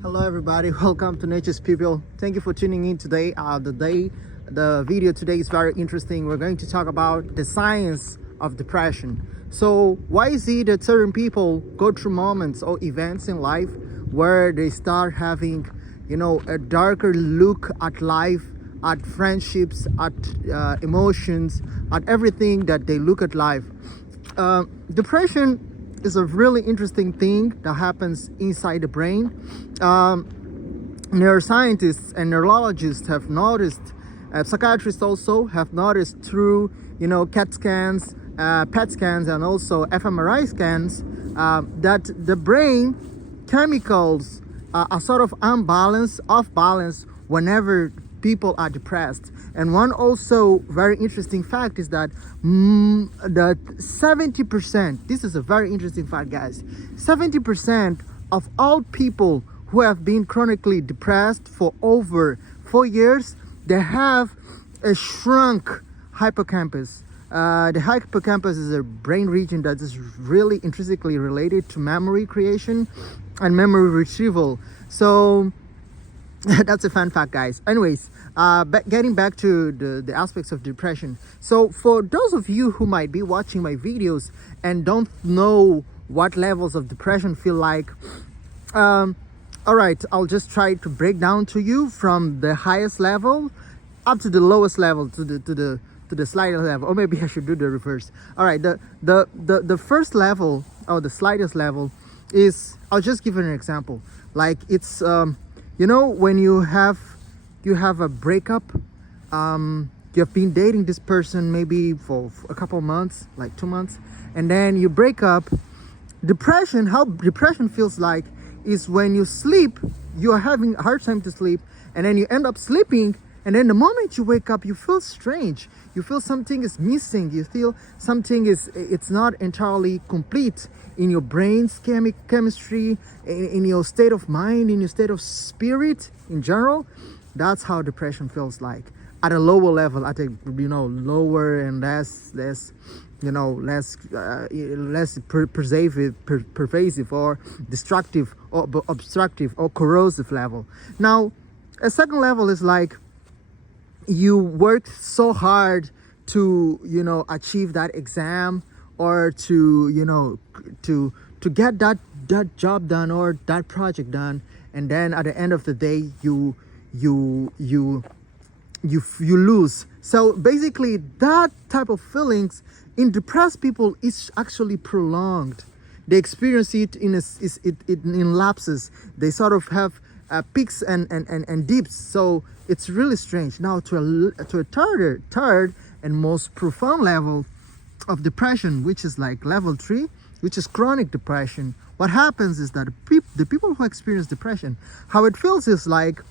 Hello everybody, welcome to Nature's People. Thank you for tuning in today. The video today is very interesting. We're going to talk about the science of depression. So why is it that certain people go through moments or events in life where they start having, a darker look at life, at friendships, at emotions, at everything that they look at life? Depression is a really interesting thing that happens inside the brain. Neuroscientists and neurologists have noticed, psychiatrists also have noticed through CAT scans, PET scans, and also fMRI scans that the brain chemicals are sort of unbalanced, off balance whenever people are depressed. And one also very interesting fact is that that 70%, this is a very interesting fact, guys, 70% of all people who have been chronically depressed for over 4 years, they have a shrunk hippocampus. The hippocampus is a brain region that is really intrinsically related to memory creation and memory retrieval. So that's a fun fact, guys. Anyways, getting back to the aspects of depression. So for those of you who might be watching my videos and don't know what levels of depression feel like, all right, I'll just try to break down to you from the highest level up to the lowest level, to the slightest level, or maybe I should do the reverse. All right, the first level, or the slightest level, is, I'll just give you an example. Like it's when you have a breakup, you have been dating this person maybe for a couple months, like 2 months, and then you break up. Depression, how depression feels like is when you sleep, you are having a hard time to sleep, and then you end up sleeping, and then the moment you wake up, you feel strange. You feel something is missing. You feel something it's not entirely complete in your brain's chemistry, in your state of mind, in your state of spirit in general. That's how depression feels like at a lower level, at a lower and less pervasive or destructive or obstructive or corrosive level. Now, a second level is like you worked so hard to achieve that exam, or to get that job done or that project done, and then at the end of the day you lose. So basically that type of feelings in depressed people is actually prolonged. They experience it in lapses. They sort of have peaks and dips. So it's really strange. Now to a third and most profound level of depression, which is like level 3, which is chronic depression. What happens is that the people who experience depression, how it feels is like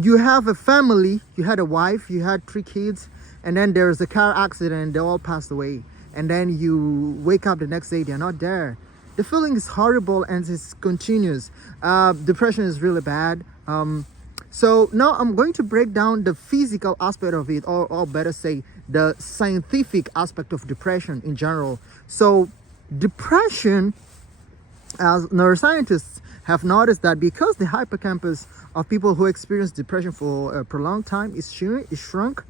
you have a family, you had a wife, you had 3 kids, and then there's a car accident and they all passed away. And then you wake up the next day, they're not there. The feeling is horrible and it's continuous. Depression is really bad. So now I'm going to break down the physical aspect of it, or better say, the scientific aspect of depression in general. So depression, as neuroscientists have noticed that because the hippocampus of people who experience depression for a prolonged time is shrunk,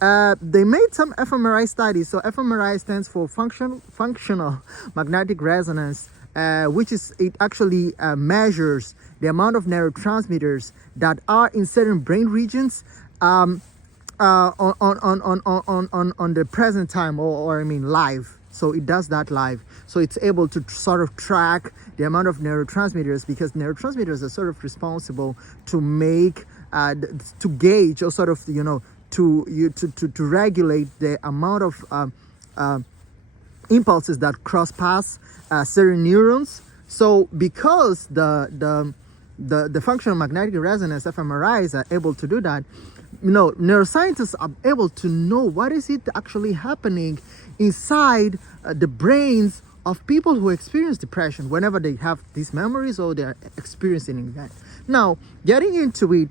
they made some fMRI studies. So fMRI stands for functional magnetic resonance, which is, it actually measures the amount of neurotransmitters that are in certain brain regions on the present time, or live. So it does that live. So it's able to sort of track the amount of neurotransmitters, because neurotransmitters are sort of responsible to make, to gauge, or sort of, to regulate the amount of impulses that cross paths certain neurons. So because the functional magnetic resonance fMRIs are able to do that, neuroscientists are able to know what is it actually happening inside the brains of people who experience depression whenever they have these memories or they're experiencing that. Now, getting into it,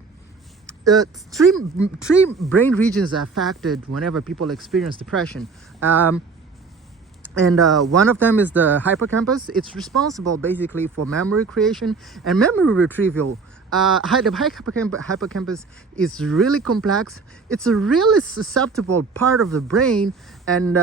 three brain regions are affected whenever people experience depression. And one of them is the hippocampus. It's responsible basically for memory creation and memory retrieval. The hippocampus is really complex. It's a really susceptible part of the brain, and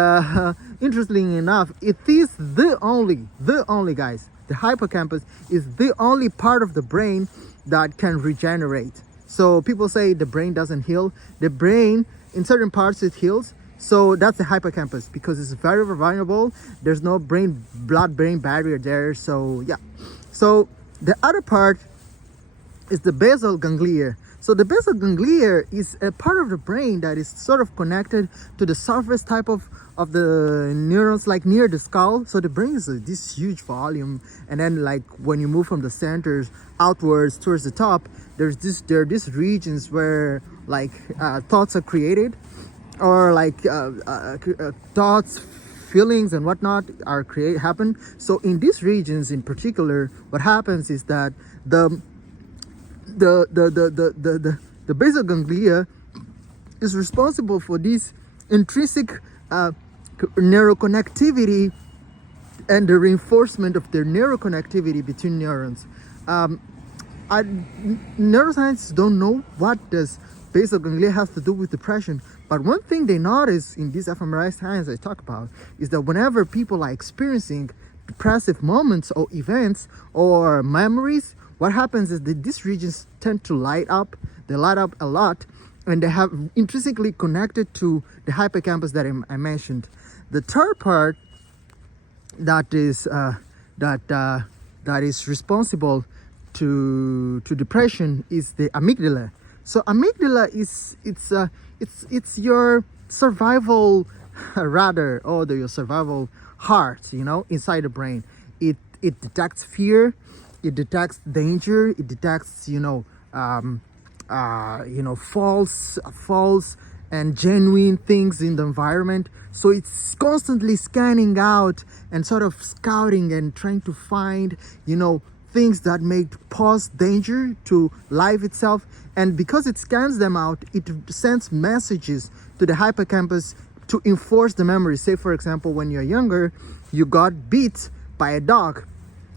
interestingly enough, it is the only guys. The hippocampus is the only part of the brain that can regenerate. So people say the brain doesn't heal. The brain, in certain parts, it heals. So that's the hippocampus because it's very vulnerable. There's no blood-brain barrier there. So yeah. So the other part is the basal ganglia. So the basal ganglia is a part of the brain that is sort of connected to the surface type of the neurons, like near the skull. So the brain is this huge volume, and then like when you move from the centers outwards towards the top, there are these regions where like thoughts are created, or like thoughts, feelings and whatnot happen. So in these regions in particular, what happens is that the basal ganglia is responsible for this intrinsic neuroconnectivity and the reinforcement of their neuroconnectivity between neurons. Neuroscientists don't know what does basal ganglia has to do with depression, but one thing they notice in these fMRI scans I talk about is that whenever people are experiencing depressive moments or events or memories, what happens is that these regions tend to light up. They light up a lot, and they have intrinsically connected to the hippocampus that I mentioned. The third part that is responsible to depression is the amygdala. So amygdala it's your survival radar, or your survival heart, inside the brain. It detects fear, it detects danger, it detects false and genuine things in the environment. So it's constantly scanning out and sort of scouting and trying to find things that may pose danger to life itself. And because it scans them out, it sends messages to the hippocampus to enforce the memory. Say for example, when you're younger, you got beat by a dog.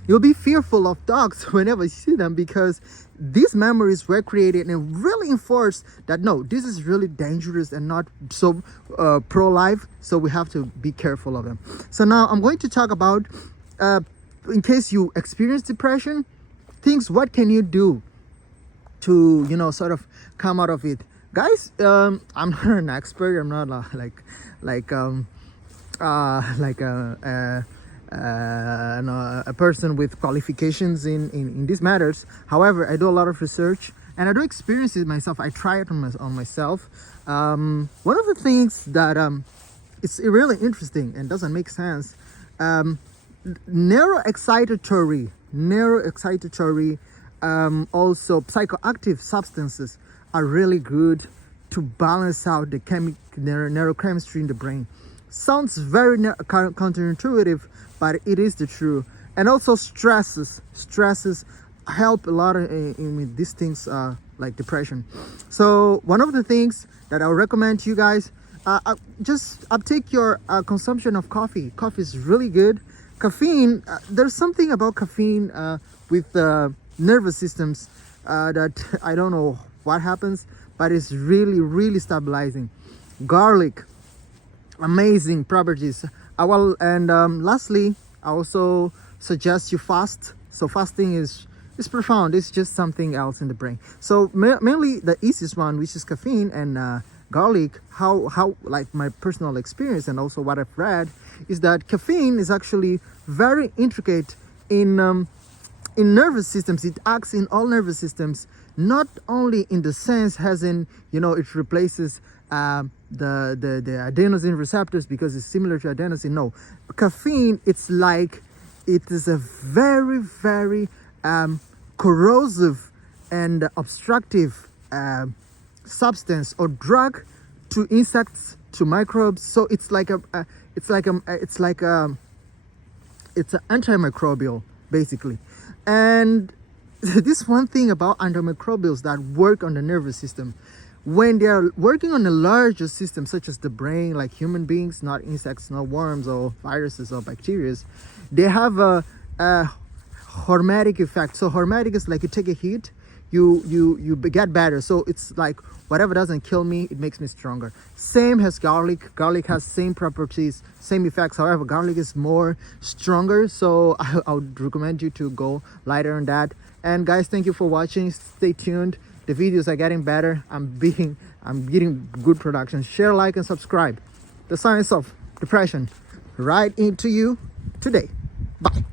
You'll be fearful of dogs whenever you see them, because these memories were created and really enforced that no, this is really dangerous and not so pro-life, so we have to be careful of them. So now I'm going to talk about, in case you experience depression, what can you do to sort of come out of it. Guys, I'm not an expert. I'm not a person with qualifications in these matters. However, I do a lot of research and I do experience it myself. I try it on myself. One of the things that it's really interesting and doesn't make sense, neuroexcitatory, also psychoactive substances are really good to balance out the neurochemistry in the brain. Sounds very counterintuitive, but it is the truth. And also stresses help a lot in these things like depression. So one of the things that I would recommend to you guys, just uptake your consumption of coffee. Coffee is really good. Caffeine, there's something about caffeine with nervous systems that I don't know what happens, but it's really stabilizing. Garlic, amazing properties. Lastly, I also suggest you fast. So fasting is profound. It's just something else in the brain. So mainly the easiest one, which is caffeine and garlic. How like my personal experience and also what I've read is that caffeine is actually very intricate in nervous systems. It acts in all nervous systems, not only in the sense as in it replaces the adenosine receptors because it's similar to adenosine. No, caffeine, it is a very corrosive and obstructive substance or drug to insects, to microbes. So it's an antimicrobial basically. And this one thing about antimicrobials that work on the nervous system, when they are working on a larger system such as the brain, like human beings, not insects, not worms or viruses or bacteria, they have a hormetic effect. So hormetic is like you take a hit, you get better. So it's like whatever doesn't kill me, it makes me stronger. Same as garlic. Garlic has same properties, same effects. However, garlic is more stronger, so I would recommend you to go lighter on that. And guys, thank you for watching. Stay tuned. The videos are getting better. I'm getting good production. Share, like, and subscribe. The science of depression right into you today. Bye.